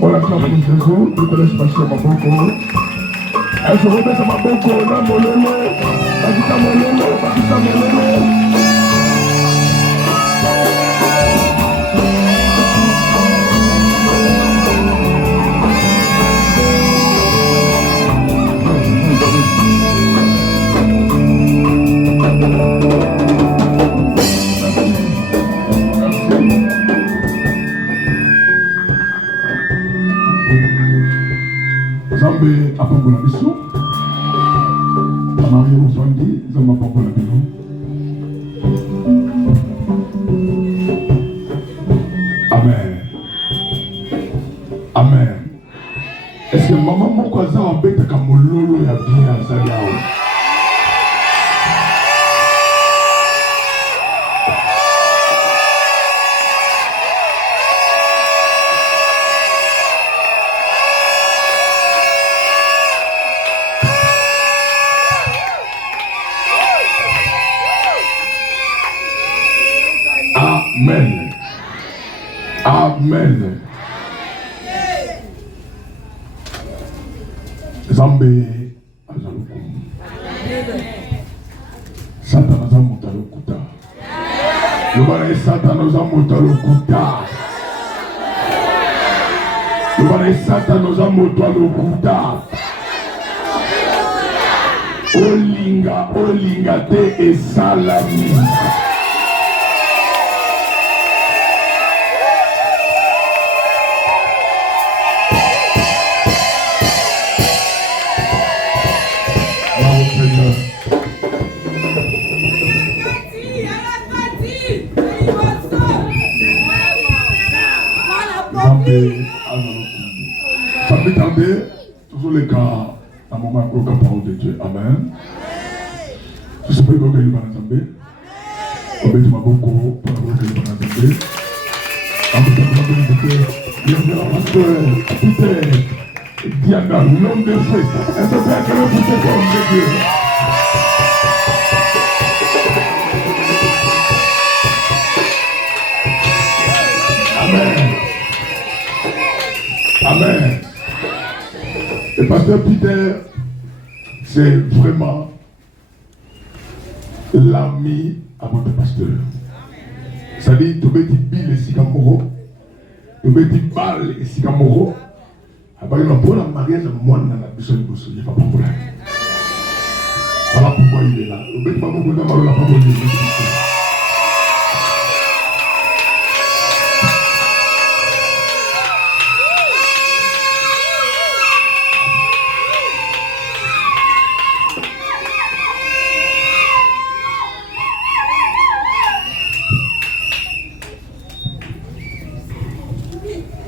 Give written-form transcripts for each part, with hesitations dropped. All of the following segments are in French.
On acclame pour Jésus, je te laisse passer ma boko. Elle se remet sur ma boko, là, mon lolo, Bakita mon lolo, Bakita mon lolo. Zambe apambola biso. Marie Ouswandi, Zambe apambola biso. Amen. Amen. Est-ce que maman moko aza abetaka mololo ya bien azali awa? Amen. Amen. Zambe azalukumu. Satan azamuta lokuta. Yobana Satan azamuta lokuta. Yobana Satan azamuta lokuta. Olinga te esalami. Ça peut tarder, toujours les cas, à un moment où la parole de Dieu. Amen. Je sais pas si vous avez entendu. Vous avez beaucoup pour la parole de Dieu. Diana, l'homme de feu. Est-ce que c'est que vous êtes l'homme de Dieu? Amen. Amen. Et pasteur Peter, c'est vraiment l'ami à votre pasteur. C'est-à-dire, tu veux dire Bill et Sikamoro, tu veux dire Bal et Sikamoro. Après, il y a un bon mariage, moi, dans la mission de Boussou, il n'y a pas de problème. Voilà pourquoi il est là. Tu veux dire pas beaucoup d'amour, la parole de Dieu.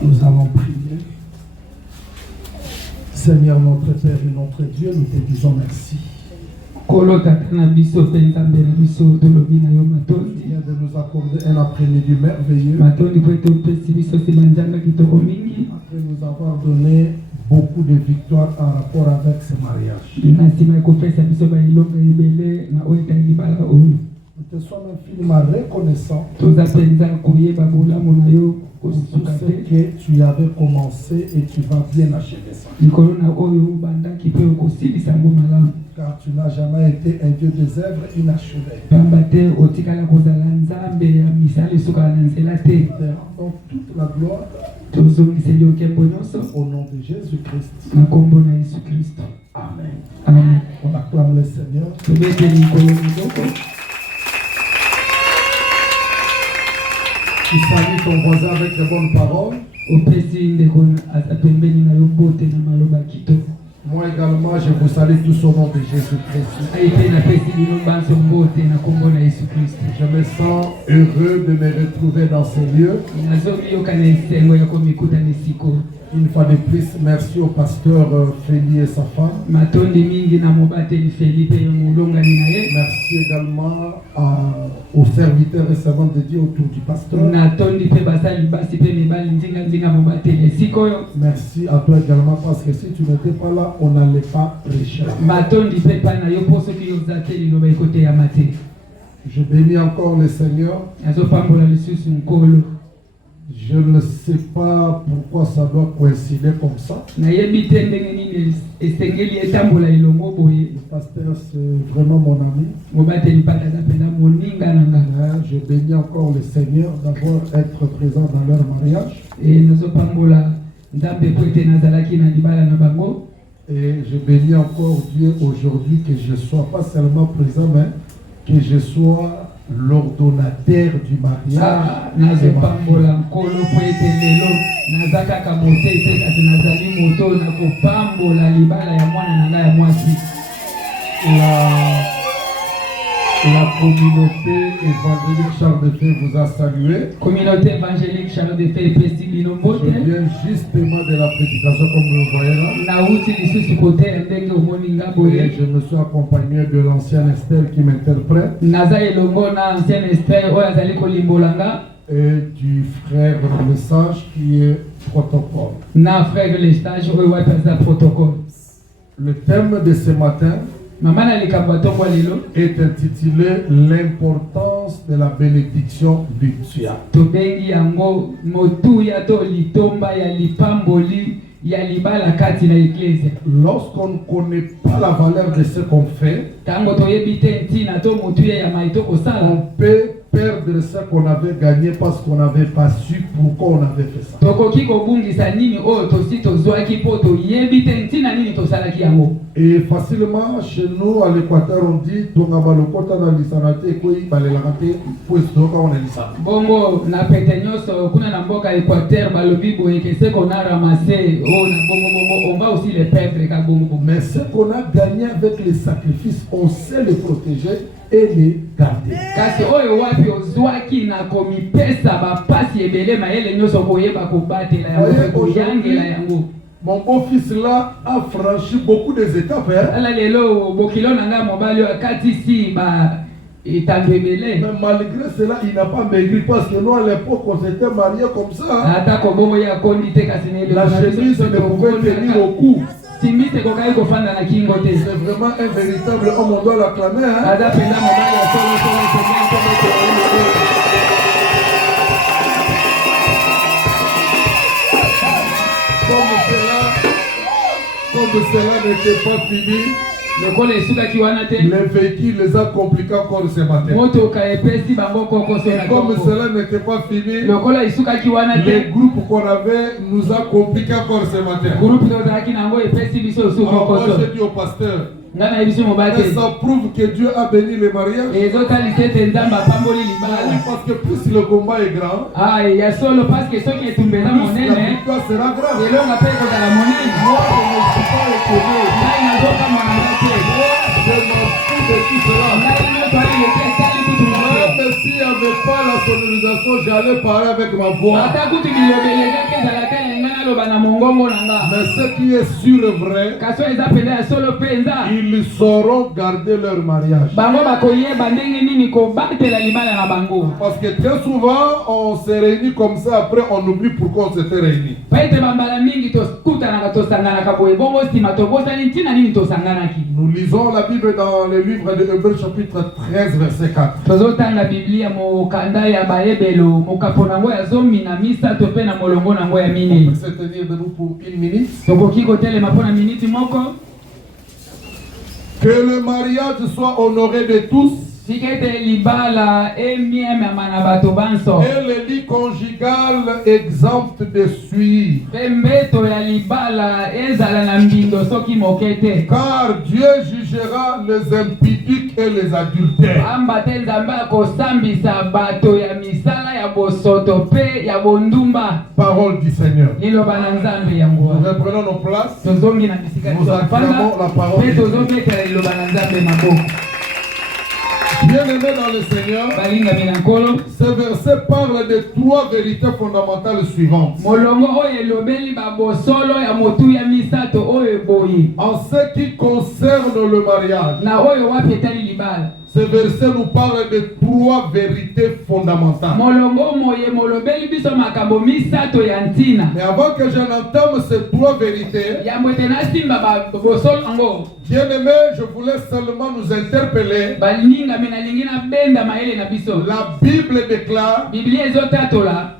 Nous allons prier. Seigneur notre Père et notre Dieu, nous te disons merci. Viens de nous accorder un après-midi merveilleux. Après nous avoir donné beaucoup de victoires en rapport avec ce mariage. Nous te sommes infiniment reconnaissants pour tout ce que tu avais commencé et tu vas bien achever ça. Car tu n'as jamais été un Dieu des œuvres inachevé. Nous te rendons toute la gloire au nom de Jésus-Christ. Amen. Amen. On acclame le Seigneur. Tu salues ton voisin avec de bonnes paroles. Moi également, je vous salue tous au nom de Jésus-Christ. Je me sens heureux de me retrouver dans ce lieu. Une fois de plus, merci au pasteur Feli et sa femme. Merci également aux serviteurs et servantes de Dieu autour du pasteur. Merci à toi également parce que si tu n'étais pas là, on n'allait pas prêcher. Je bénis encore le Seigneur. Je ne sais pas pourquoi ça doit coïncider comme ça. Le pasteur, c'est vraiment mon ami. Je bénis encore le Seigneur d'avoir été présent dans leur mariage. Et je bénis encore Dieu aujourd'hui que je ne sois pas seulement présent, mais que je sois l'ordonnateur du mariage. La communauté évangélique Charles de Fay vous a salué. Communauté évangélique Charles de Fay, je viens justement de la prédication comme vous le voyez là. Et je me suis accompagné de l'ancienne Estelle qui m'interprète. Et du frère de message qui est protocole. Le thème de ce matin est intitulé l'importance de la bénédiction nuptiale. Lorsqu'on ne connaît pas la valeur de ce qu'on fait, on peut perdre ce qu'on avait gagné parce qu'on n'avait pas su pourquoi on avait fait ça. Et facilement chez nous à l'Équateur on dit bongo na petenyoso kuna na mboka Équateur balobi boye que ce qu'on a ramassé on va aussi les perdre ka bongo. Mais ce qu'on a gagné avec les sacrifices, on sait les protéger et les garder. Kasi oyo wapi ozwaki na komi pesa ba pasi ebele maele nyoso koyeba ko batela ya yangela yango. Mon beau-fils là a franchi beaucoup des étapes. Mais malgré cela, il n'a pas maigri parce que nous à l'époque on s'était mariés comme ça. La chemise ne pouvait tenir au cou. C'est vraiment un véritable homme, on doit l'acclamer. Comme cela n'était pas fini, le véhicule les a compliqués encore ce matin. Comme cela n'était pas fini, le groupe qu'on avait nous a compliqués encore ce matin. Moi j'ai dit au pasteur, ça prouve que Dieu a béni le mariage. Parce que plus le combat est grand, plus la victoire sera grave. Moi je ne suis pas étonné. Je m'en fous de tout cela. Même s'il n'y avait pas la sonorisation, j'allais parler avec ma voix. Mais ce qui est sûr et vrai, ils sauront garder leur mariage. Parce que très souvent, on se réunit comme ça, après on oublie pourquoi on s'était réunis. Nous lisons la Bible dans le livre de Hébreux chapitre 13 verset 4. On peut se tenir debout pour une minute. Que le mariage soit honoré de tous. Et le lit conjugal exempt de suie. Car Dieu jugera les impudiques et les adultères. Parole du Seigneur. Nous reprenons nos places. Nous acclamons la parole du Seigneur. Bien-aimés dans le Seigneur, ce verset parle de trois vérités fondamentales suivantes. En ce qui concerne le mariage, Ce verset nous parle de 3 vérités fondamentales. Mais avant que je n'entame ces 3 vérités, bien-aimé, je voulais seulement nous interpeller. La Bible déclare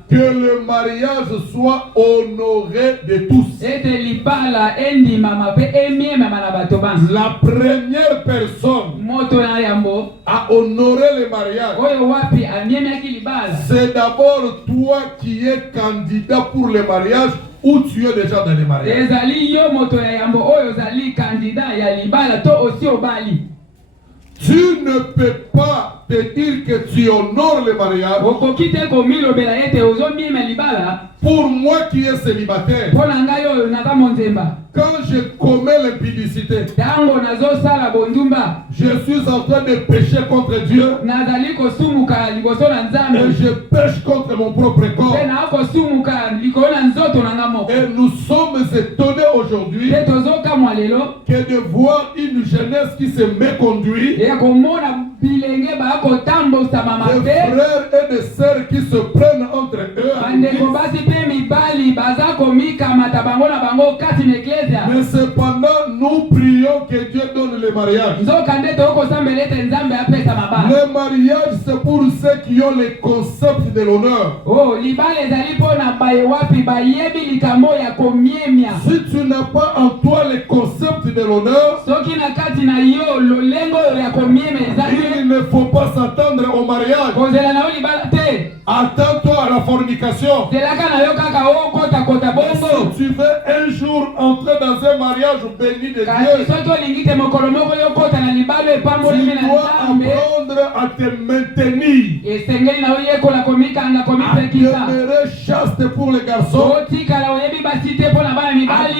que le mariage soit honoré de tous. La première personne à honorer le mariage, c'est d'abord toi qui es candidat pour le mariage ou tu es déjà dans le mariage. Tu ne peux pas te dire que tu honores le mariage. Pour moi qui est célibataire, quand je commets l'impudicité, je suis en train de pécher contre Dieu et je pêche contre mon propre corps. Et nous sommes étonnés aujourd'hui que de voir une jeunesse qui se méconduit, des frères et des sœurs qui se prennent entre eux. Mais cependant, nous prions que Dieu donne le mariage. Le mariage, c'est pour ceux qui ont le concept de l'honneur. Si tu n'as pas en toi le concept de l'honneur, il ne faut pas s'attendre au mariage. Attends-toi à la fornication. Si tu veux un jour entrer dans un mariage béni de Dieu, tu dois apprendre à te maintenir, à demeurer chaste pour les garçons, à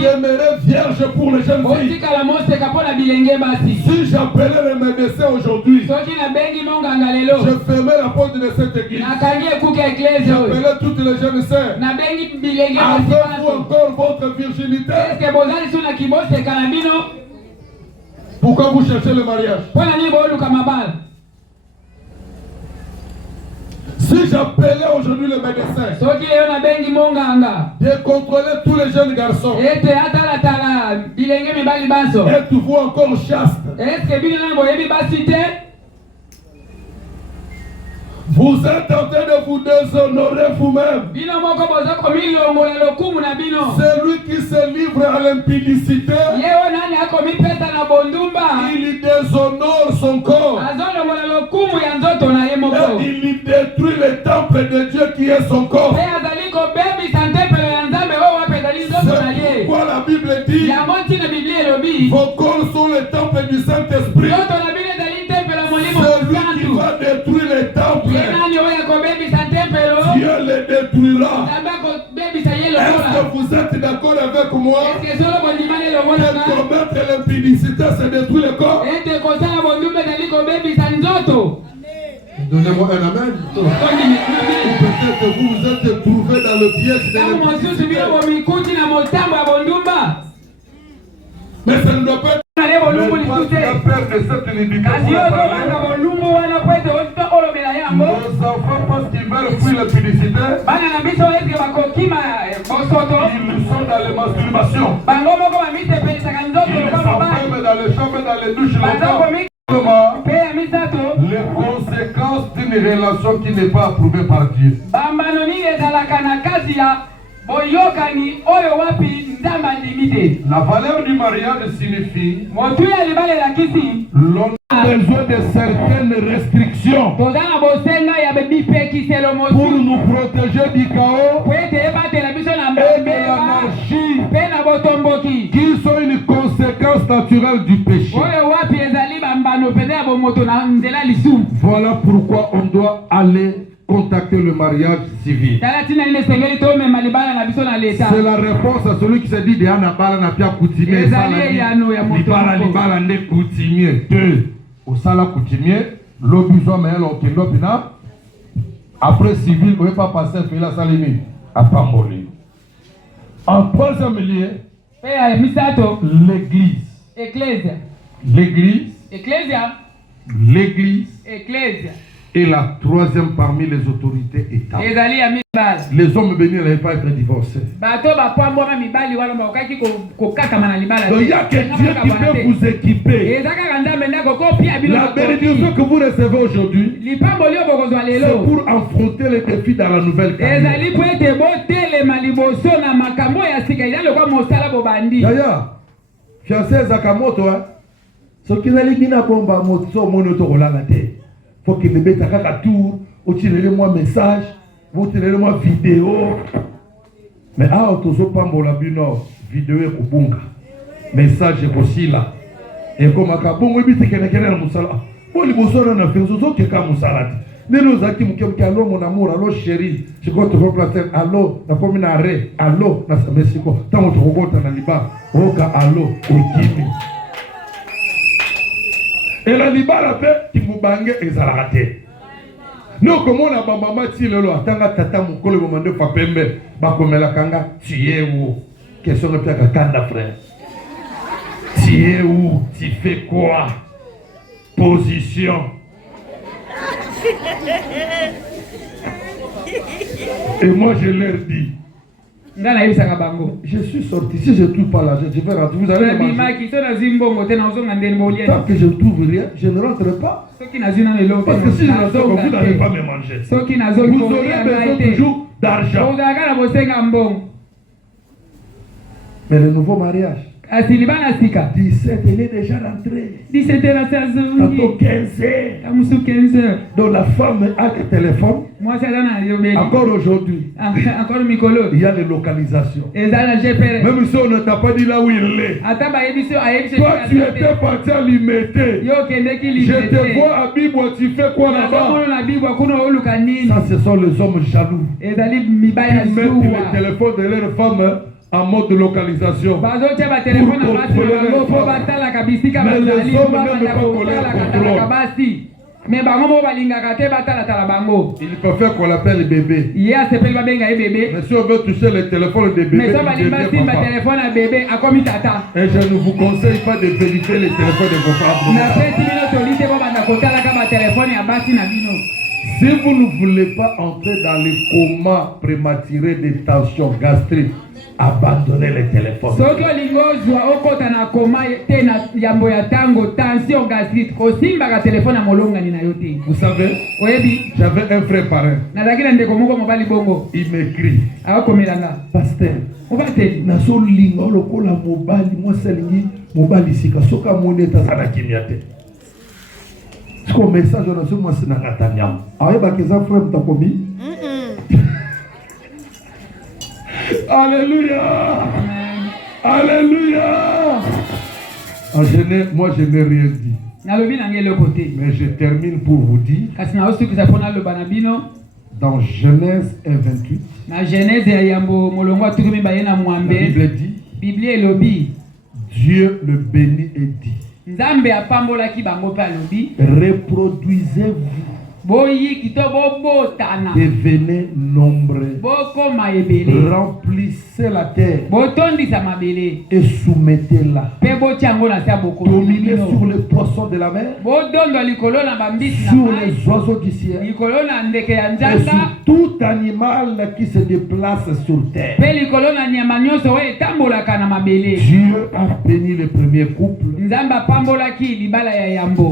demeurer vierge pour les jeunes filles. Si j'appelais les médecins aujourd'hui, je fermais la porte de cette église. J'appelais toutes les jeunes sœurs. Avez-vous encore votre virginité? Pourquoi vous cherchez le mariage? Si j'appelais aujourd'hui le médecin de contrôler tous les jeunes garçons, êtes-vous encore chaste? Vous êtes en train de vous déshonorer vous-même. Celui qui se livre à l'impudicité, il déshonore son corps. Et il détruit le temple de Dieu qui est son corps. C'est pourquoi la Bible dit vos corps sont le temple du Saint-Esprit. Celui qui va détruire le temple, Dieu le détruira. Est-ce que vous êtes d'accord avec moi que commettre l'impudicité, c'est détruire le corps? Donnez-moi un amen. Ou peut-être que vous vous êtes trouvé dans le piège de l'impudicité. Mais ça ne doit pas être le père de cette éducation. Nos enfants, parce qu'ils veulent fuir la publicité, ils sont dans les masturbations. Ils sont même dans les chambres, dans les douches longtemps. Les conséquences d'une relation qui n'est pas approuvée par Dieu. La valeur du mariage signifie l'on a besoin de certaines restrictions pour nous protéger du chaos et de l'anarchie qui sont une conséquence naturelle du péché. Voilà pourquoi on doit aller contacter le mariage civil. C'est la réponse à celui qui se dit après civil, on ne peut pas passer la salimi à Pamboli. En troisième lieu, l'église. L'église L'église Ecclesia. est la troisième parmi les autorités étables. Ezali ya mibali. Les hommes bénis n'allaient pas être divorcés. Bato ba pambo ma mibali wana ba okaki ko kakama na libala. Donc il y a que Dieu qui peut vous équiper. Ezaka kanda menda ko kopia bilo. La bénédiction que vous recevez aujourd'hui, Lipambo lio bokozwa lelo. c'est pour affronter les défis dans la nouvelle carrière. Ezali po ete botele maliboso na makambo ya sika yalo kwa mosala bobandi. Yaya, fiancé Zakamoto, ce qui est l'égina bomba moto mono to kolala te. Faut que le bêta kaka tour, ou tirez moi message, vous tirez moi vidéo. Mais ah tozo pambola bino vidéo e kubunga. Message aussi là. Et comme akabongo ebite kene na musala. Bon liboso na fezo zo ke ka musala. Nelo zaki mukemke allo mon amour, allo chérie. Je compte te placer allo na komi na re, allo na mesiko. Tango to kokota na liba. Oka allo okimi. Et la libala pe qui mubange ezalate. Nous comme on a maman ti lelo atanga tata mukolo bomande fa pembe ba komela kanga tié où question de pia kanda frère. Tié où tu fais quoi? Position. Et moi je leur dis je suis sorti, si je ne trouve pas l'argent, je vais rentrer. Vous allez me manger. Tant que je ne trouve rien, je ne rentre pas. Parce que si je rentre, vous n'allez pas me manger. Vous aurez besoin toujours d'argent. Mais le nouveau mariage, 17, il est déjà rentré. 17 heures, tantôt 15 heures. Donc la femme a le téléphone. Encore aujourd'hui, il y a des localisations. Même si on ne t'a pas dit là où il est. Toi, tu étais parti à l'imiter. Je te vois à Bibo, tu fais quoi là-bas? Ça, ce sont les hommes jaloux. Ils mettent le téléphone de leur femme en mode de localisation. Mais les hommes n'aiment pas qu'on les contrôle. Il peut faire qu'on l'appelle bébé. Mais si on veut toucher le téléphone de bébé, et je ne vous conseille pas de vérifier les téléphones de vos femmes. Si vous ne voulez pas entrer dans le coma prématuré de tension gastrique, abandonnez les téléphones. Vous savez, j'avais un frère parrain. Il m'écrit, pasteur, naso linga lokola mobali moi selingi mobali sika soka moneta sana kimiate. Ce qu'on message on a sur moi c'est na Natania. Aye ba keza frère mtakomi. Alléluia. Alléluia. Moi je n'ai rien dit. Mais je termine pour vous dire. Dans Genèse 1:28. La Bible dit. Dieu le bénit et dit. Reproduisez-vous. Devenez nombreux. Remplissez la terre. Et soumettez-la. Dominez sur les poissons de la mer. Sur les oiseaux du ciel. Et sur tout animal qui se déplace sur terre. Dieu a béni le premier couple.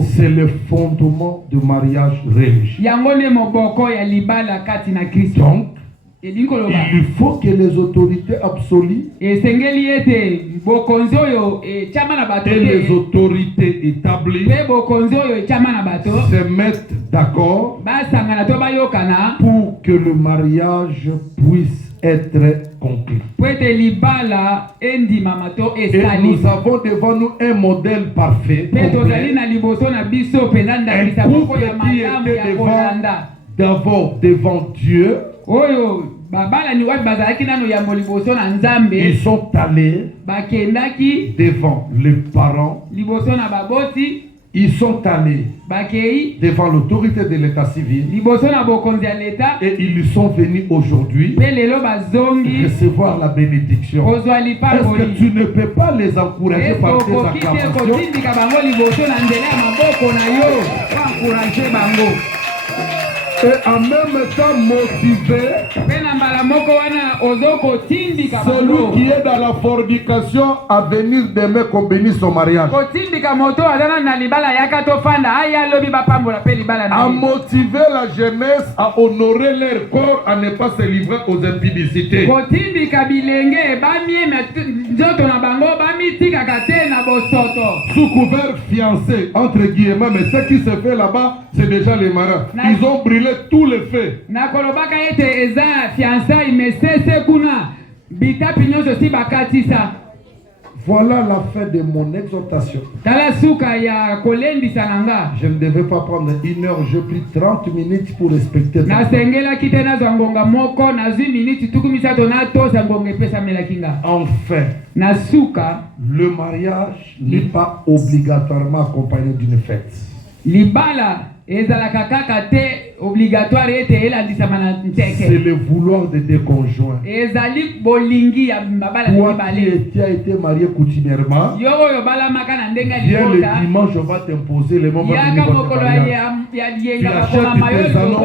C'est le fondement du mariage religieux. Donc, il faut que les autorités absolues et les autorités établies se mettent d'accord pour que le mariage puisse être conclu. Et nous avons devant nous un modèle parfait. Un couple qui était d'abord devant Dieu. Ils sont allés devant les parents Ils sont allés devant l'autorité de l'état civil et ils sont venus aujourd'hui recevoir la bénédiction. Est-ce que tu ne peux pas les encourager par tes acclamations? Et en même temps motiver celui qui est dans la fornication à venir demain qu'on bénisse son mariage. À motiver la jeunesse à honorer leur corps, à ne pas se livrer aux impudicités. Sous couvert fiancé, entre guillemets, mais ce qui se fait là-bas, c'est déjà les marins. Ils ont brûlé tous les faits. Voilà la fin de mon exhortation. Je ne devais pas prendre 1 heure, j'ai pris 30 minutes pour respecter. Enfin, le mariage n'est pas obligatoirement accompagné d'une fête. C'est le vouloir de tes conjoints. Toi qui as été marié coutumièrement, viens le dimanche, on va t'imposer le moment de votre mariage. Tu achètes tes salons.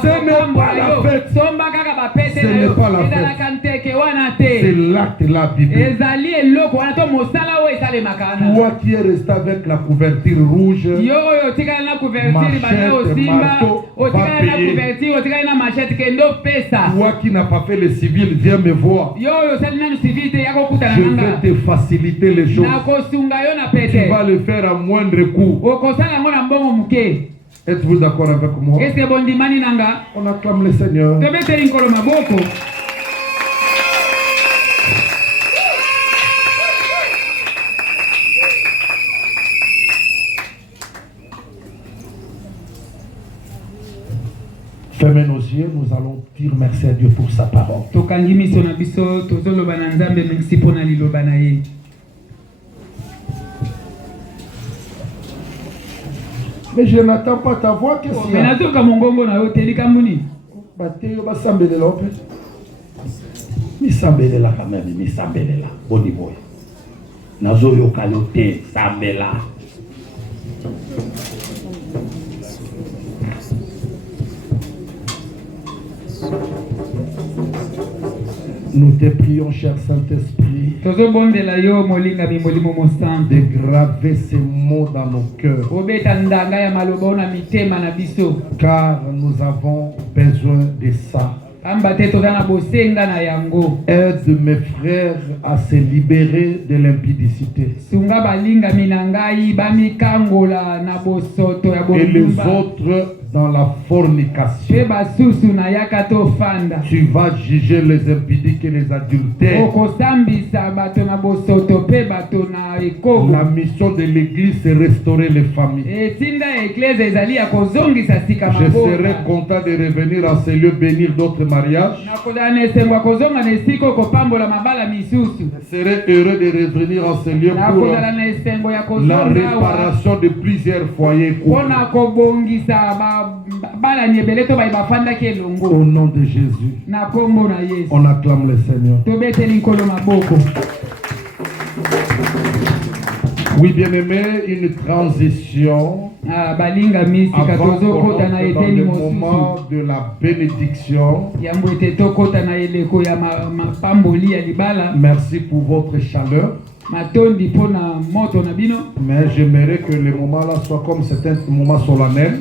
Ce n'est pas la fête. Ce n'est pas la fête. C'est l'acte la biblique. Toi qui es resté avec la couverture rouge, toi qui n'as pas fait le civil, viens me voir. Je vais te faciliter les choses. Tu vas le faire à moindre coût. Êtes-vous d'accord avec moi? On acclame le Seigneur. Fermez nos yeux, nous allons dire merci à Dieu pour sa parole. Mais je n'attends pas ta voix, qu'est-ce qu'il y a? Misambela quand même, misambela. Boni boy. Nazo yokalote, sambela. Nous te prions, cher Saint-Esprit, de graver ces mots dans nos cœurs, car nous avons besoin de ça. Aide mes frères à se libérer de l'impudicité. Et les autres dans la fornication. Tu vas juger les impudiques et les adultères. La mission de l'église, c'est restaurer les familles. Je serai content de revenir en ce lieu bénir d'autres mariages. Je serai heureux de revenir en ce lieu pour la réparation de plusieurs foyers. Au nom de Jésus, on acclame le Seigneur. Oui, bien-aimé, une transition avant qu'on entre dans le moment de la bénédiction. Merci pour votre chaleur. Mais j'aimerais que le moment là soit comme c'est un moment solennel.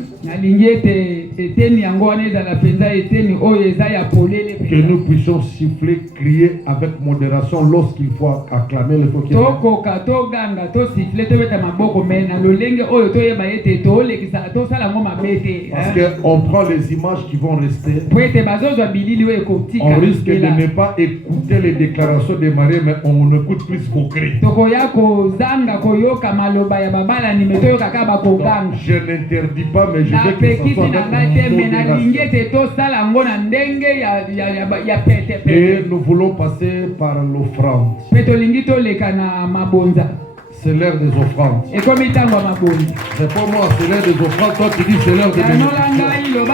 Que nous puissions siffler, crier avec modération lorsqu'il faut acclamer le faut. Parce qu'on prend les images qui vont rester. On risque de ne pas écouter les déclarations des mariés, mais on écoute plus vos cris. Donc, je n'interdis pas, mais je veux que ça soit avec modération. Et nous voulons passer par l'offrande. c'est l'heure des offrandes. Et comme il t'a ma bonne. C'est pas moi, c'est l'heure des offrandes. Toi, tu dis c'est l'heure des bénédictions.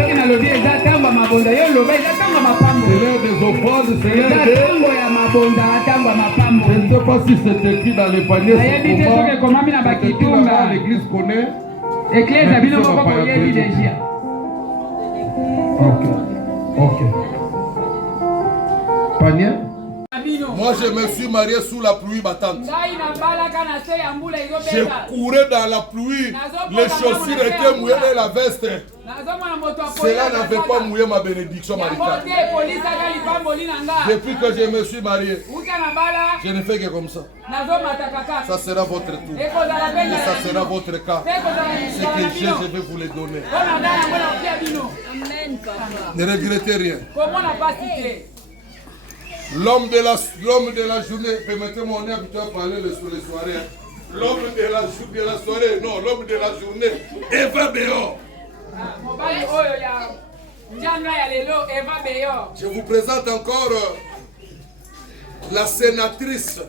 C'est l'heure des offrandes, c'est l'heure des... Je ne sais pas si c'est écrit dans les paniers. L'église connaît. Ok. Panier. Moi, je me suis marié sous la pluie battante. Je courais dans la pluie. Les chaussures étaient mouillées et la veste. Cela n'avait pas mouillé ma bénédiction maritale. Depuis que je me suis marié, je ne fais que comme ça. Ça sera votre tour. Et ça sera votre cas. Ce que j'ai, je vais vous le donner. Ne regrettez rien. L'homme de la journée, permettez-moi, on est habitué à parler les soirées. L'homme de la soirée, non, l'homme de la journée, Eva Béor. Je vous présente encore la sénatrice.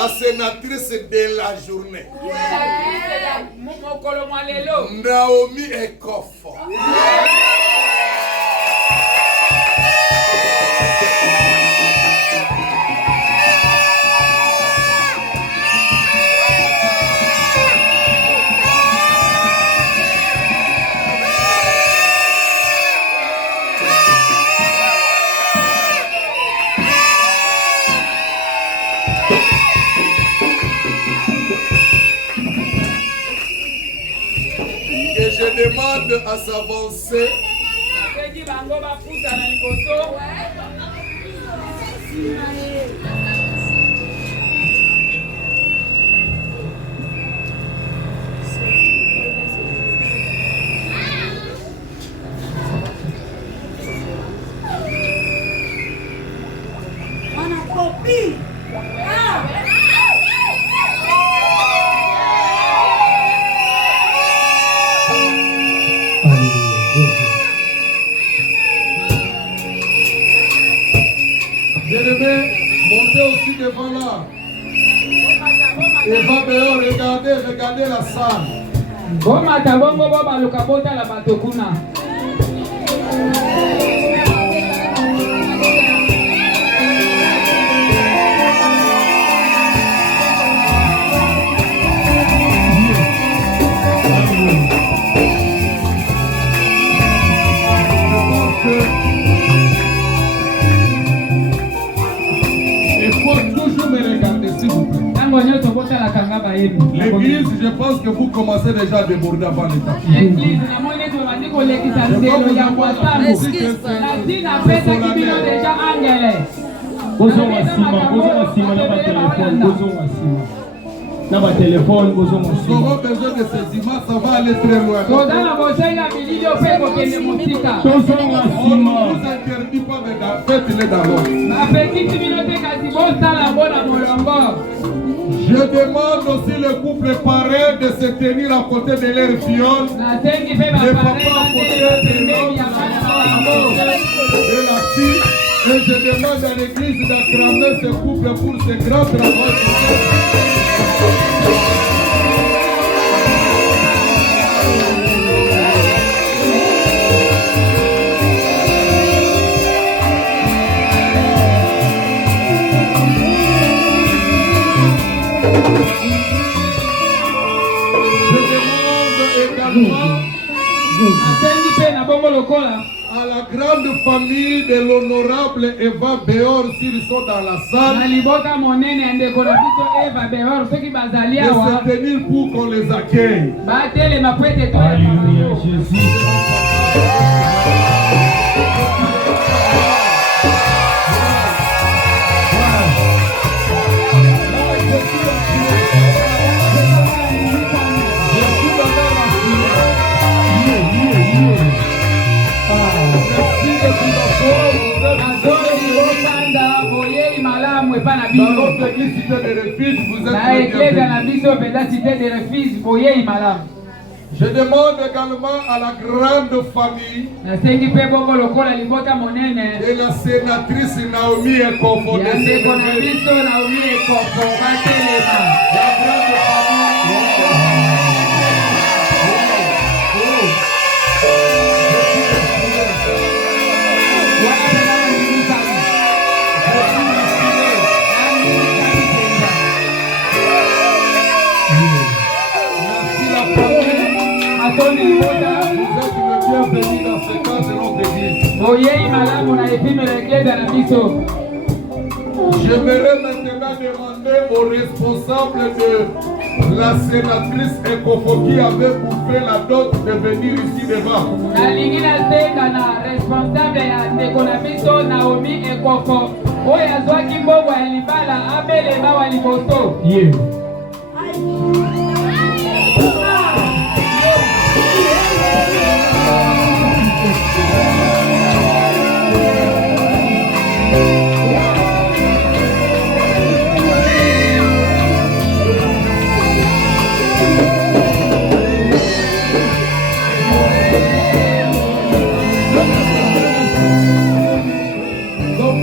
La sénatrice de la journée. Naomi Ekoff. Et je demande à s'avancer. Montez aussi devant là. Eva Béor, regardez la salle. L'église, je pense que vous commencez déjà à déborder avant l'état. L'église, na ba téléphone nous aurons besoin de ces images, ça va aller très loin. On ne vous interdit pas de faites-les d'abord. Je demande aussi le couple parrain de se tenir à côté de leur fiole. Les papas à côté de l'homme, de la fille. Et je demande à l'église d'acclamer ce couple pour ce grand travail. Je demande également à la grande famille de l'honorable Eva Béor, s'ils sont dans la salle, de se tenir pour qu'on les accueille. Alléluia, Jésus. Dans notre église cité de refuge, vous êtes la église à la mission cité de refuge, voyez malam. Je demande également à la grande famille de la sénatrice Naomi Ekofo. La grande J'aimerais maintenant demander aux responsables de la sénatrice Ekofo qui avait bouffé la dot de venir ici devant. Responsable ya ndeko na biso Naomi Ekofo oyo azwaki mbongo ya libala abele bawa liboso.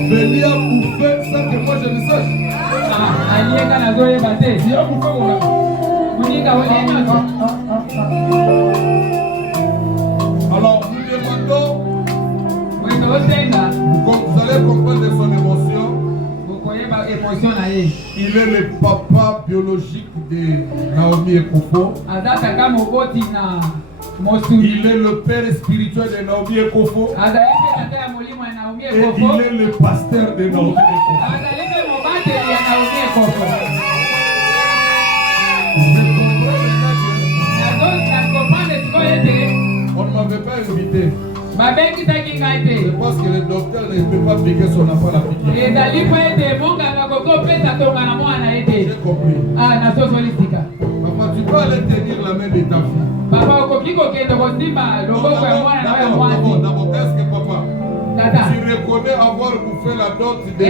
Béli a bouffé ça que moi je ne sache. Alors nous demandons, comme vous allez comprendre de son émotion, il est le papa biologique de Naomi Ekofo. Il est le père spirituel de Naomi Ekofo. Et il est le pasteur de Naomi Ekofo. On ne m'avait pas invité. Je pense que le docteur ne peut pas piquer son enfant la piqûre. J'ai compris. Papa, tu peux aller tenir la main de ta fille. D'abord, qu'est-ce que papa? Tu reconnais avoir bouffé la dot de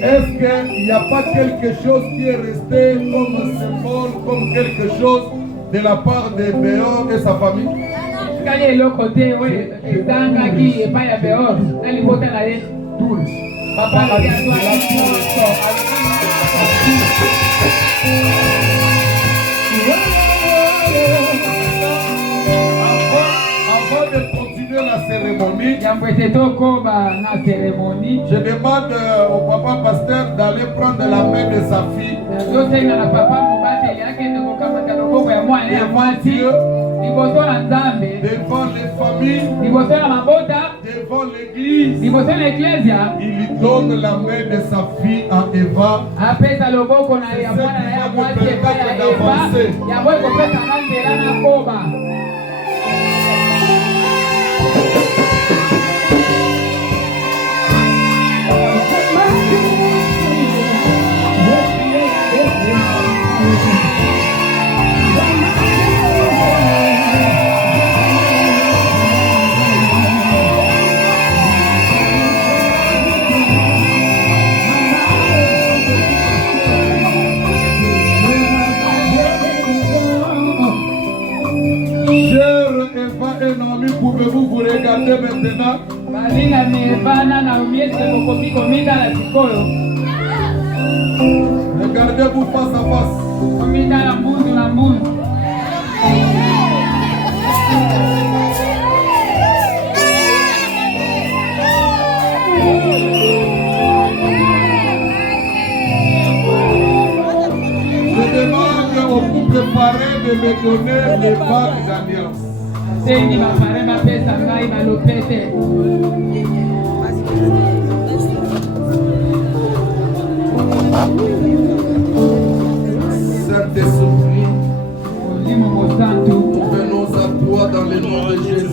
Est-ce qu'il n'y a pas quelque chose qui est resté comme symbole, comme quelque chose de la part de Béor et sa famille? Avant de continuer la cérémonie, je demande au papa pasteur d'aller prendre la main de sa fille. Devant Dieu, devant les familles, devant l'église, il lui donne la main de sa fille à Eva. C'est ce qui va me permettre d'avancer. Pouvez-vous vous regarder maintenant? Regardez-vous face à face. Je demande au couple parrain de me donner les bagues d'alliance. Saint-Esprit, venons à toi dans le nom de Jésus.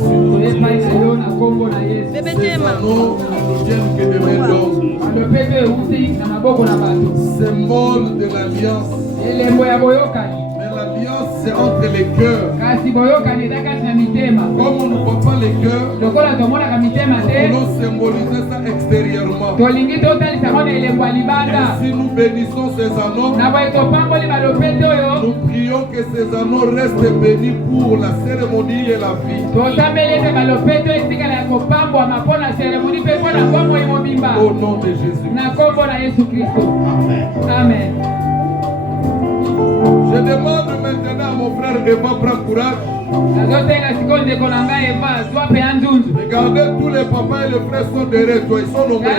epai na yo na kombo na Yesu. Ces anneaux ne viennent que de main d'homme. Malopeto euti na maboko na bato. Symbole de l'alliance. Elembo ya boyokani. Mais l'alliance c'est entre les cœurs. Kasi boyokani eza kati na mitema. Comme on ne voit pas les cœurs, lokola tomonaka mitema te, nous symboliser ça extérieurement. tolingi totalisa ngo na elembo ya libanda. Si nous bénissons ces anneaux, na boye topamboli balopeto oyo, nous prions que ces anneaux restent bénis pour la cérémonie et la vie. tosambeli ete balopeto etikala ya kopambwama mpo na seremoni mpe mpo na bomoi mobimba. Au nom de Jésus. Na kombo na Yesu Kristo. Amen. Je demande maintenant à mon frère Eva, prends courage. Regardez, tous les papas et les frères sont derrière toi, ils sont nommés. Et ton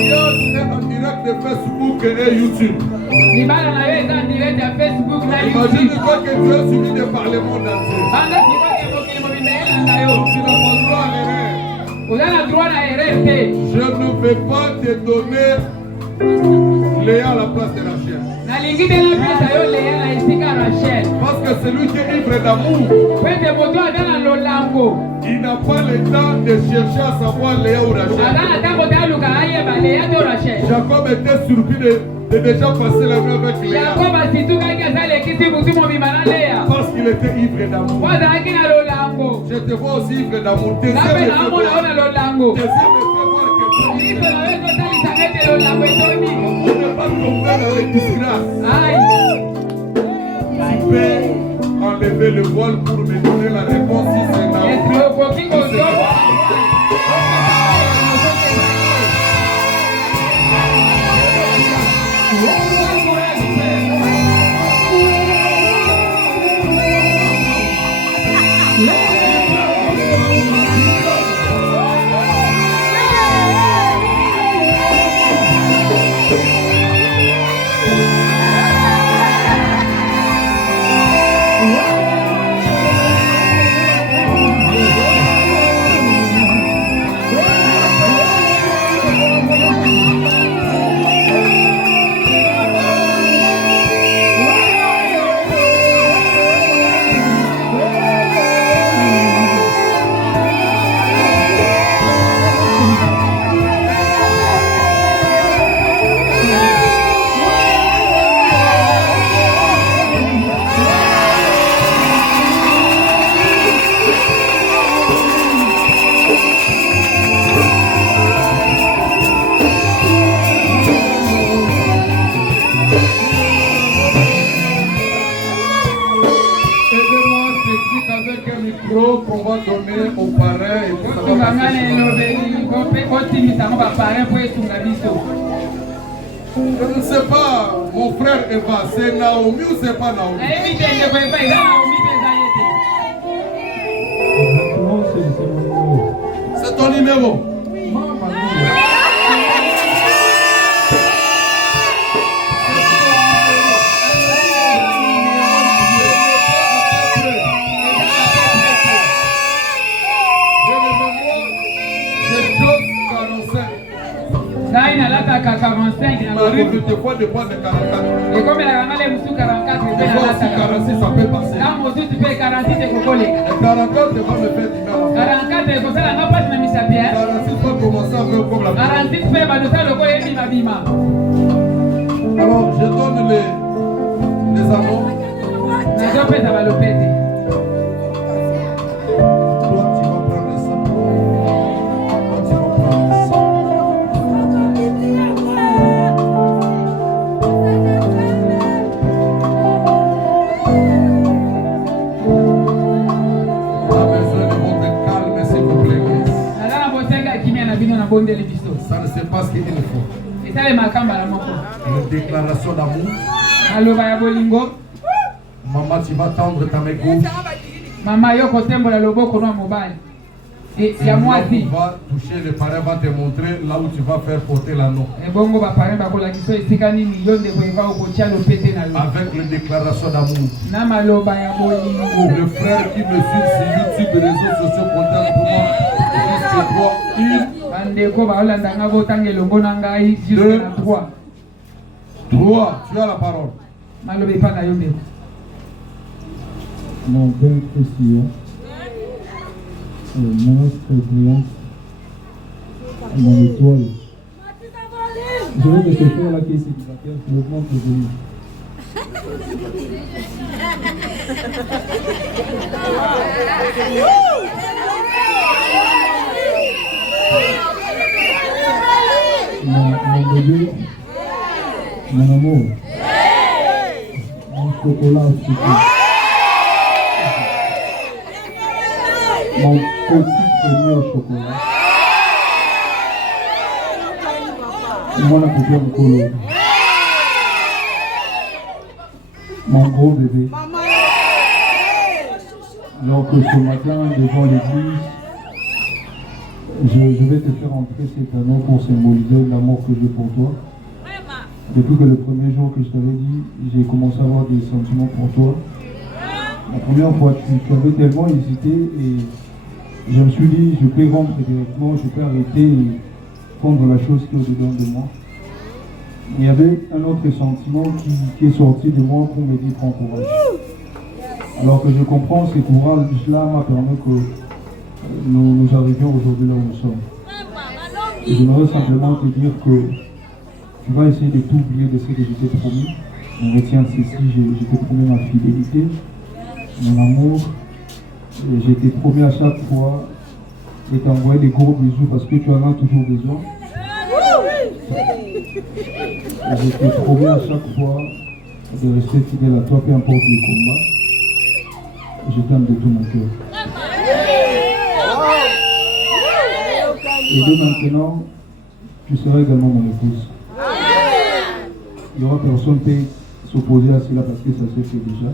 mariage est en direct de Facebook et YouTube. Imagine-toi que tu as suivi de par le monde entier. Tu n'as pas droit à l'erreur. Je ne vais pas te donner Léa à la place de Rachel. Parce que celui qui est ivre d'amour, il n'a pas le temps de chercher à savoir Léa ou Rachel. Jacob était surpris de déjà passer la nuit avec Léa. Parce qu'il était ivre d'amour. Je te vois aussi ivre d'amour. Tes yeux me font voir on ne pas tomber dans les disgrâces. Tu peux enlever le voile pour me donner la réponse si c'est Naomi. Qu'on va donner aux parrains et tout ça. Je ne sais pas, mon frère Eva, c'est Naomi ou c'est pas Naomi? C'est ton numéro. Il m'arrive de fois de prendre 44. Et comme il a ramené le 44, il aussi 46, ça peut passer. Et 44, va me faire du mal. 44, il faut faire la passe de Missa Pierre. 46 va commencer à faire comme la 46 fait Badosa le coin et Bima. Alors, je donne les anneaux. Je peux ça va le péter. Ça ne sait pas ce qu'il faut. Une déclaration d'amour. Maman, tu vas tendre ta main gauche. Maman, yoko tembo la loboko no mobile. Et il y a moi aussi. Tu vas toucher le parrain, va te montrer là où tu vas faire porter l'anneau. Avec une déclaration d'amour. Le frère qui me suit sur YouTube et les réseaux sociaux contactent pour moi. Jusque 3, 3, tu as la parole. mon père précieux, mon autre client, mon étoile. Je veux que ce frère-là qui est célibataire, je le montre venir. Mon bébé, mon amour, mon chocolat au sucre, mon petit premier au chocolat, moi la poupée en colo, mon gros bébé. Donc ce matin, devant l'église, je vais te faire entrer cet anneau pour symboliser l'amour que j'ai pour toi. Depuis que le premier jour que je t'avais dit, j'ai commencé à avoir des sentiments pour toi. La première fois, tu avais tellement hésité et je me suis dit, je peux rompre directement, je peux arrêter et prendre la chose qui est au-dedans de moi. Il y avait un autre sentiment qui est sorti de moi pour me dire prends courage. Alors que je comprends, ce courage-là m'a permis que nous arrivions aujourd'hui là où nous sommes. Et j'aimerais simplement te dire que tu vas essayer de tout oublier de ce que je t'ai promis. On retient ceci, je t'ai promis ma fidélité, mon amour. Et je t'ai promis à chaque fois de t'envoyer des gros bisous parce que tu en as toujours besoin. Et je t'ai promis à chaque fois de rester fidèle à toi, peu importe les combats. Je t'aime de tout mon cœur. Et de maintenant, tu seras également mon épouse. Il n'y aura personne qui peut s'opposer à cela parce que ça se fait déjà.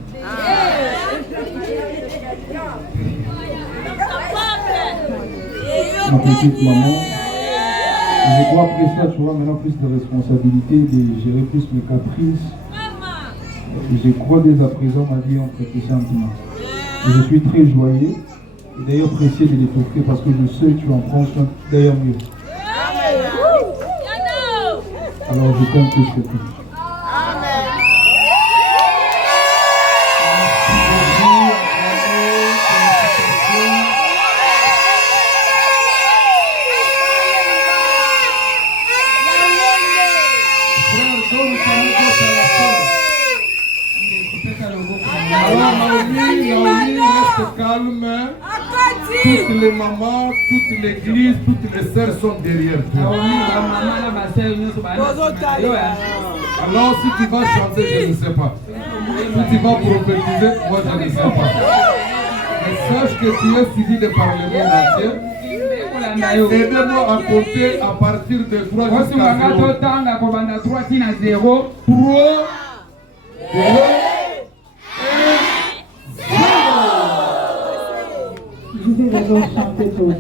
Ma petite maman, je crois après ça, tu auras maintenant plus de responsabilités, de gérer plus mes caprices. Et je crois dès à présent ma vie entre tes sentiments. Et je suis très joyeux et d'ailleurs pressé de les t'offrir parce que je sais que tu en prends soin d'ailleurs mieux. Alors je t'aime plus que tout. Calme. Toutes les mamans, toute l'église, toutes les sœurs sont derrière toi. Alors si tu vas chanter, je ne sais pas. Si tu vas prophétiser, moi je ne sais pas. Mais sache que tu es suivi de par le monde entier. Aidez-moi à compter à partir de 3 jusqu'à 0. 3, 2, Je vais d'abord chanter pour vous.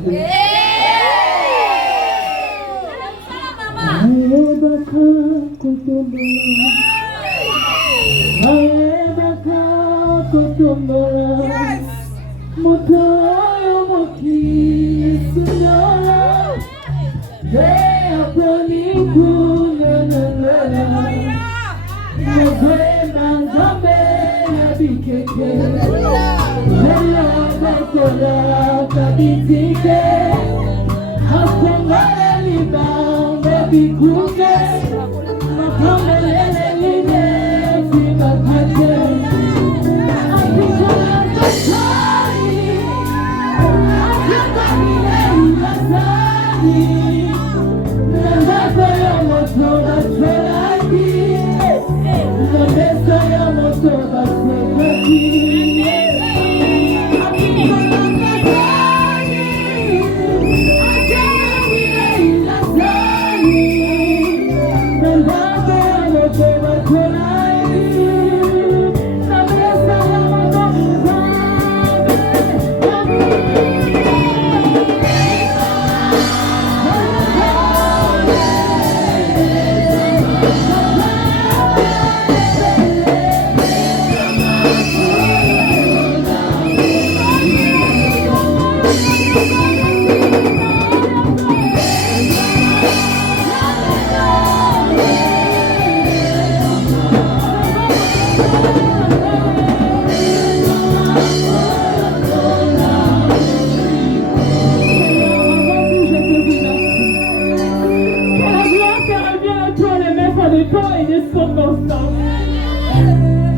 temps et des circonstances.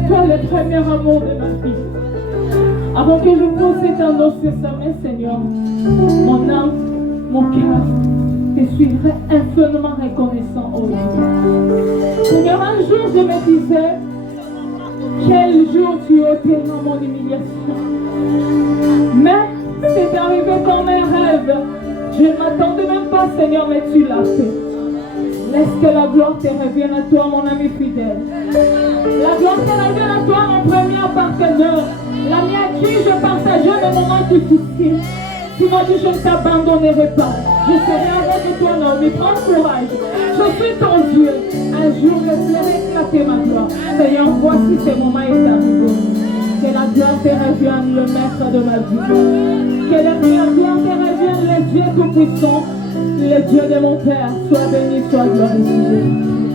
Toi, le premier amour de ma vie. Avant que je possède un nom sur sa main, Seigneur, mon âme, mon cœur te suivrait infiniment reconnaissant aujourd'hui. Seigneur, un jour je me disais, quel jour tu ôteras mon humiliation. Mais c'est arrivé comme un rêve. Je ne m'attendais même pas, Seigneur, mais tu l'as fait. Laisse que la gloire te revienne à toi, mon ami fidèle. La gloire te revienne à toi, mon premier partenaire. L'ami à qui je partageais mes moments difficiles. Tu m'as dit, je ne t'abandonnerai pas. Je serai avec toi, Naomi. Prends courage. Je suis ton Dieu. Un jour, je ferai éclater ma gloire. Seigneur, voici ce moment est arrivé. Que la gloire te revienne, le maître de ma vie. Que la gloire te revienne, le Dieu tout-puissant. Le Dieu de mon Père, sois béni, sois glorifié.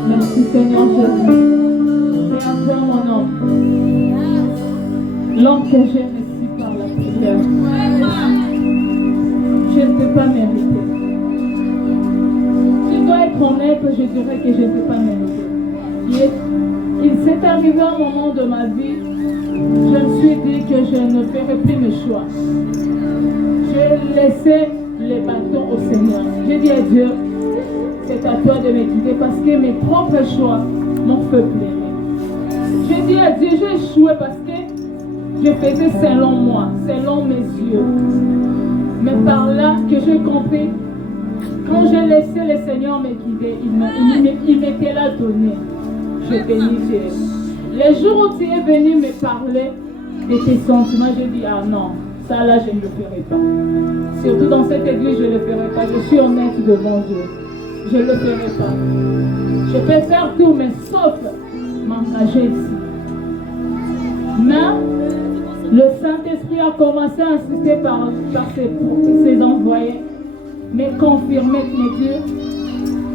Merci Seigneur Jésus. C'est à toi mon homme. L'homme que j'ai reçu par la prière. Je ne peux pas mériter. Je dois être honnête, je dirais que je ne peux pas mériter. Il s'est arrivé un moment de ma vie, je me suis dit que je ne ferai plus mes choix. J'ai laissé les bâtons au Seigneur. J'ai dit à Dieu, c'est à toi de me guider parce que mes propres choix m'ont fait pleurer. J'ai dit à Dieu, j'ai échoué parce que je faisais selon moi, selon mes yeux. Mais par là que j'ai compris, quand j'ai laissé le Seigneur me guider, il m'était là donné. Je bénis Dieu. Les jours où tu es venu me parler de tes sentiments, j'ai dit, ah non, ça là je ne le ferai pas. Surtout dans cette église, je ne le ferai pas. Je suis honnête devant Dieu. Je ne le ferai pas. Je peux faire tout, mais sauf m'engager ici. Mais le Saint-Esprit a commencé à insister par ses envoyés, mais confirmer, me dire,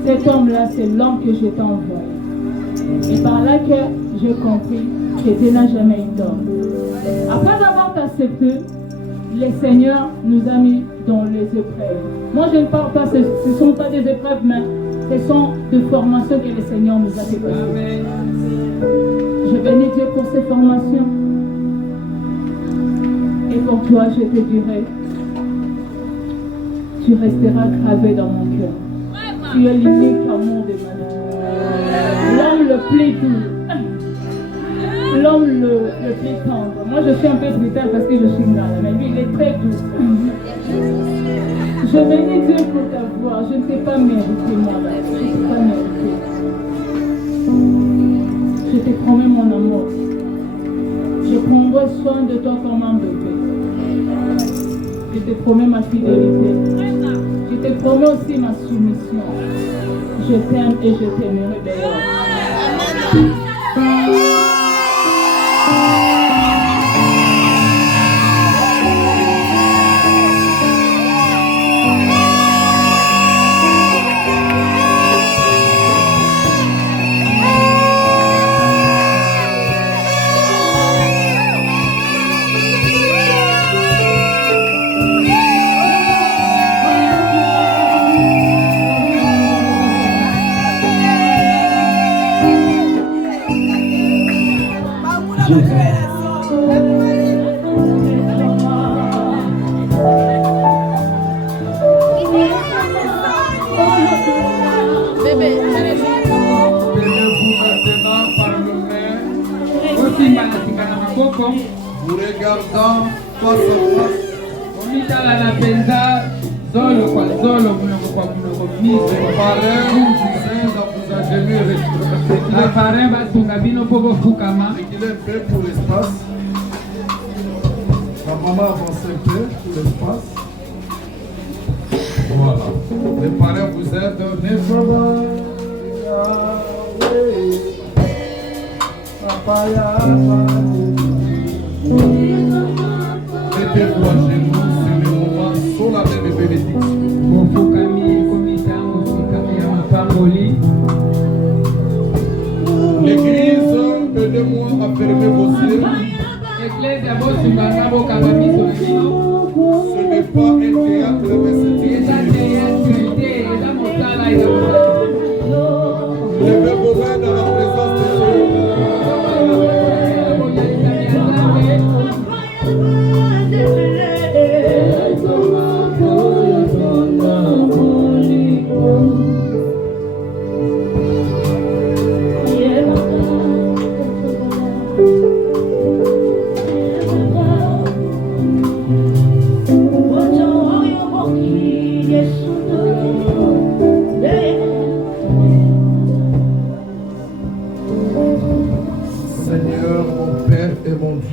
cet homme-là, c'est l'homme que je t'ai envoyé. Et par là que j'ai compris que Dieu n'a jamais eu tort. Après avoir accepté, le Seigneur nous a mis dans les épreuves. Moi, je ne parle pas, ce ne sont pas des épreuves, mais ce sont des formations que le Seigneur nous a fait passer. Je bénis Dieu pour ces formations. Et pour toi, je te dirai, tu resteras gravé dans mon cœur. Tu es l'unique amour de ma vie. L'homme le plus doux. L'homme le plus tendre. Moi, je suis un peu brutale parce que je suis là, mais lui, il est très doux. Je bénis Dieu pour ta voix. Je ne t'ai pas mérité, moi. Je ne t'ai pas mérité. Je te promets mon amour. Je prendrai soin de toi comme un bébé. Je te promets ma fidélité. Je te promets aussi ma soumission. Je t'aime et je t'aimerai d'ailleurs. Vous regardant face à face. Le parrain va s'engager pour vous camer. Il est fait pour l'espace. La maman avance un peu pour l'espace. Voilà. Les parrains vous aident. Mettez-vous à genoux, c'est le moment solennel de bénédiction. L'église, aidez-moi à fermer vos yeux. Ce n'est pas un théâtre, mais c'est une église. Levez vos mains dans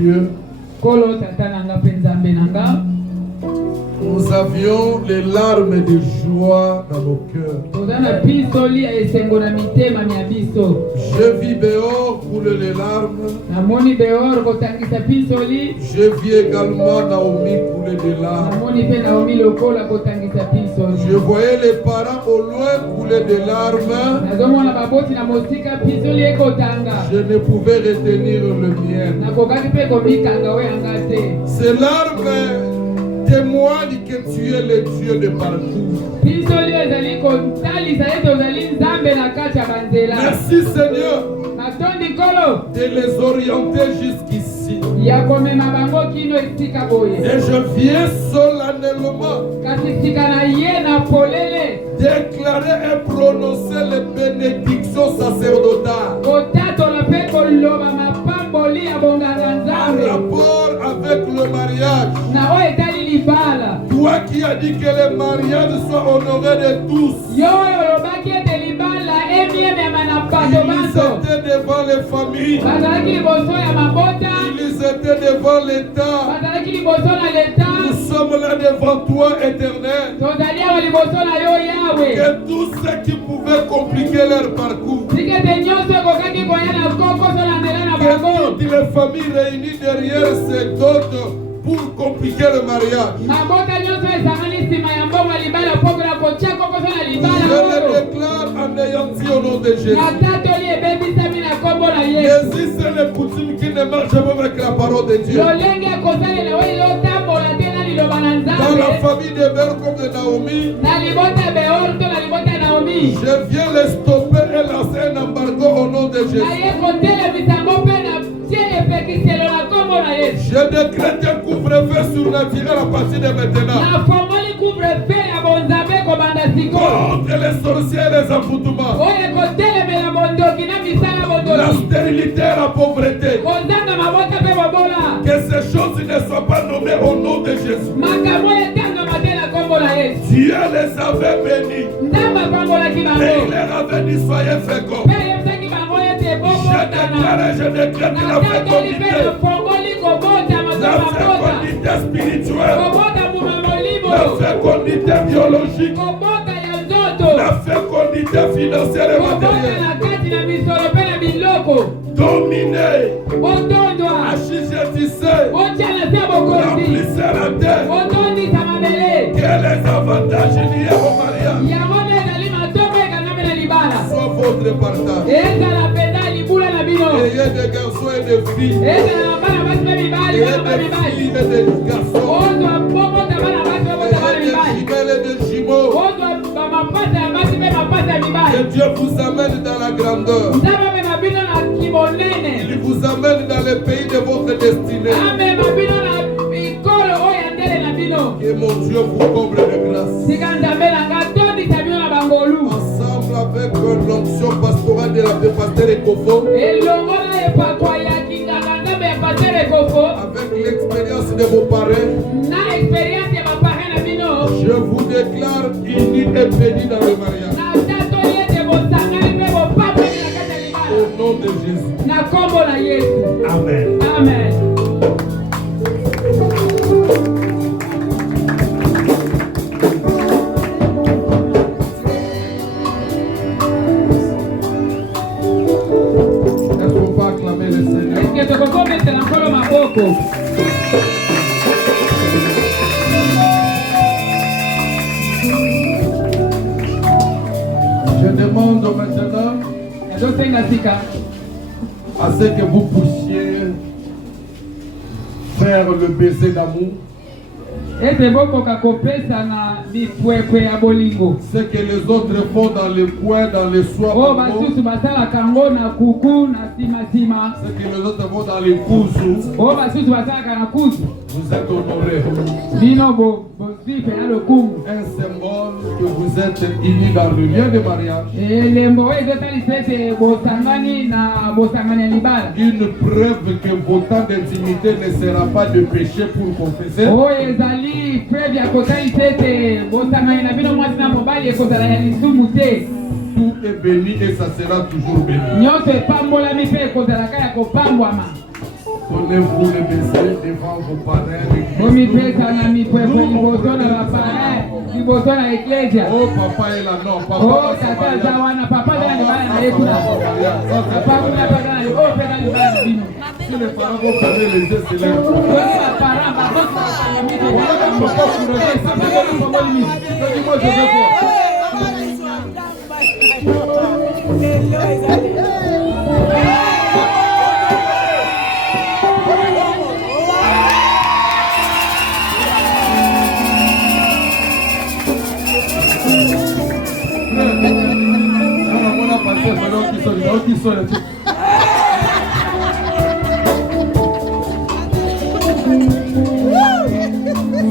Dieu, nous avions les larmes de joie dans nos cœurs. Je vis dehors couler les larmes. Je vis également Naomi couler des larmes. Je voyais les parents au loin couler des larmes. Je ne pouvais retenir le mien. Ces larmes témoigne que tu es le Dieu de parcours. Merci Seigneur de les orienter jusqu'ici. Et je viens solennellement déclarer et prononcer les bénédictions sacerdotales en rapport avec le mariage. Toi qui as dit que le mariage soit honoré de tous. Ils étaient devant les familles. Ils étaient devant l'État. Nous sommes là devant toi, Éternel. Que tout ce qui pouvait compliquer leur parcours, que toutes les familles réunies derrière ces dots pour compliquer le mariage, je le déclare anéanti au nom de Jésus. Existe les coutumes qui ne marchent pas avec la parole de Dieu. Dans la famille de Béor comme de Naomi, je viens les stopper et lancer un embargo au nom de Jésus. Je décrète un couvre-feu surnaturel à partir de maintenant. Contre les sorciers et les enfoutements, la stérilité et la pauvreté, que ces choses ne soient pas nommées au nom de Jésus. Dieu les avait bénis et il leur avait dit soyez féconds. Je déclare la fécondité spirituelle, la fécondité biologique, la fécondité financière et matérielle. Dominer, assujettisser, remplissez la terre. Quels les avantages liés au mariage soit votre partage. Ayez des garçons et des filles. Ayez des filles et des garçons. Ayez des jumelles et des jumeaux. Que Dieu vous amène dans la grandeur. Il vous amène dans le pays de votre destinée. Que mon Dieu vous comble de grâce. Ensemble avec l'onction pastorale de la pasteur Ekofo, avec l'expérience de vos parents, je vous déclare unis et bénis dans le mariage. Au nom de Jésus. Amen. Amen. Je demande maintenant à ce que vous puissiez faire le baiser d'amour. Ce que les autres font dans les coins, dans les soirs. Ce que les autres font dans les cousous. Vous êtes honorés. Un symbole que vous êtes unis dans le lien de mariage. Une preuve que vos temps d'intimité ne sera pas de péché pour confesser. Tout est béni et ça sera toujours béni. Prenez-vous les messieurs devant vos parrains. Oh, papa est là, non, papa. Si les parents vont fermer les yeux, c'est leur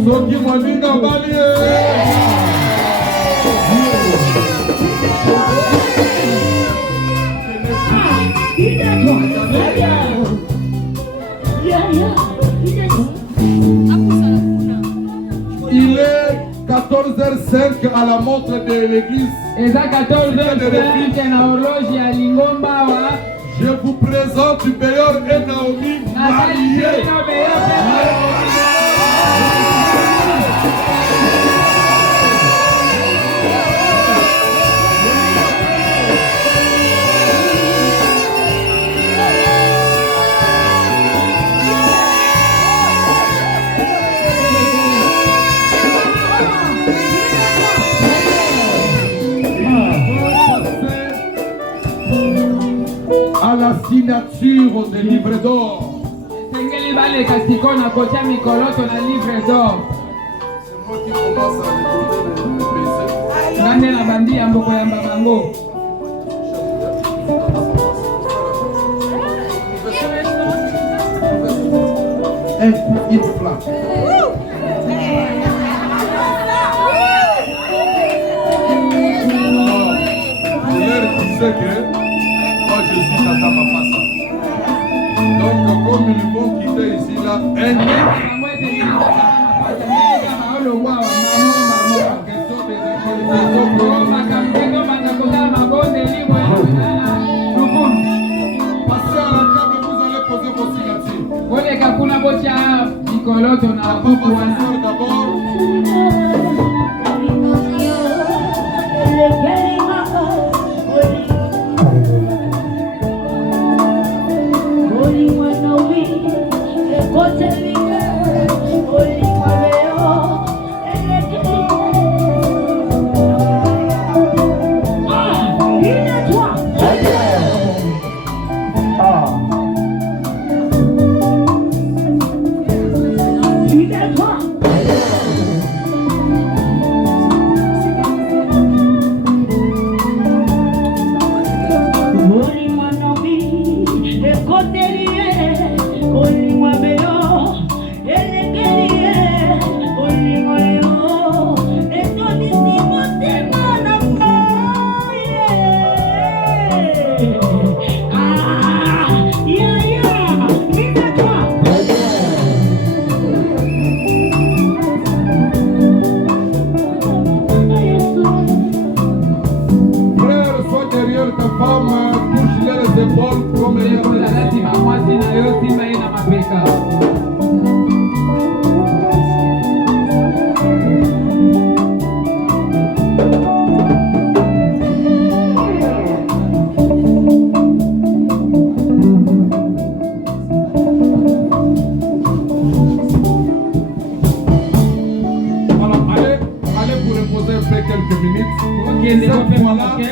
Soki Mwaninga Balie. Il est 14h05 à la montre de l'église. Et ça 14h05 na horloge ya Lingomba wa. Je vous présente Béor et Naomi mariés. À la signature des livres d'or. C'est moi qui commence à un coup, une flamme. Je sais que moi je suis Tata Mapassa. Donc comme ils vont quitter ici là, passez à la table, vous allez poser vos signatures. D'abord.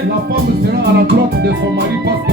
La femme sera à la droite de son mari parce que